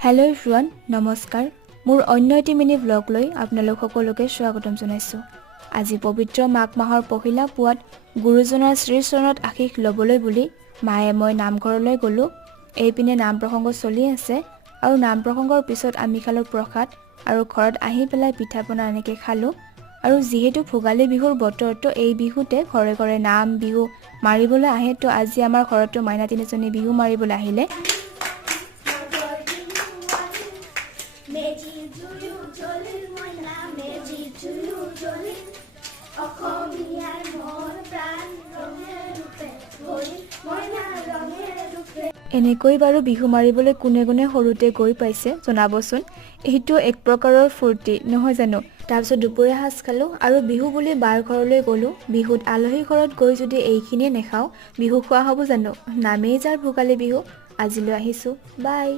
Hello' everyone, নমস্কাৰ। মোৰ অন্য এটি মিনি ব্লগ লৈ আপোনালোক সকলোকে স্বাগতম জনাইছোঁ। আজি পবিত্ৰ মাঘ মাহৰ পহিলা পুৱাত গুৰুজনাৰ শ্ৰীচৰণত আশীষ ল'বলৈ বুলি মায়ে মই নামঘৰলৈ গ'লোঁ। এইপিনে নাম প্ৰসংগ চলি আছে আৰু নাম প্ৰসংগৰ পিছত আমি খালোঁ প্ৰসাদ আৰু ঘৰত আহি পেলাই পিঠা পনা এনেকৈ খালোঁ। আৰু যিহেতু ভোগালী বিহুৰ বতৰ, তো এই বিহুতে ঘৰে ঘৰে নাম বিহু মাৰিবলৈ আহে। তো আজি আমাৰ ঘৰতো মাইনা তিনিজনী বিহু মাৰিবলৈ আহিলে। এনেকৈ বাৰু বিহু মাৰিবলৈ কোনে কোনে সৰুতে গৈ পাইছে জনাবচোন। এইটো এক প্ৰকাৰৰ ফূৰ্তি নহয় জানো। তাৰপিছত দুপৰীয়া সাজ খালোঁ আৰু বিহু বুলি বাৰ ঘৰলৈ গ'লোঁ। বিহুত আলহী ঘৰত গৈ যদি এইখিনিয়ে নেখাওঁ, বিহু খোৱা হ'ব জানো? নামেই যাৰ ভোগালী বিহু। আজিলৈ আহিছোঁ, বাই।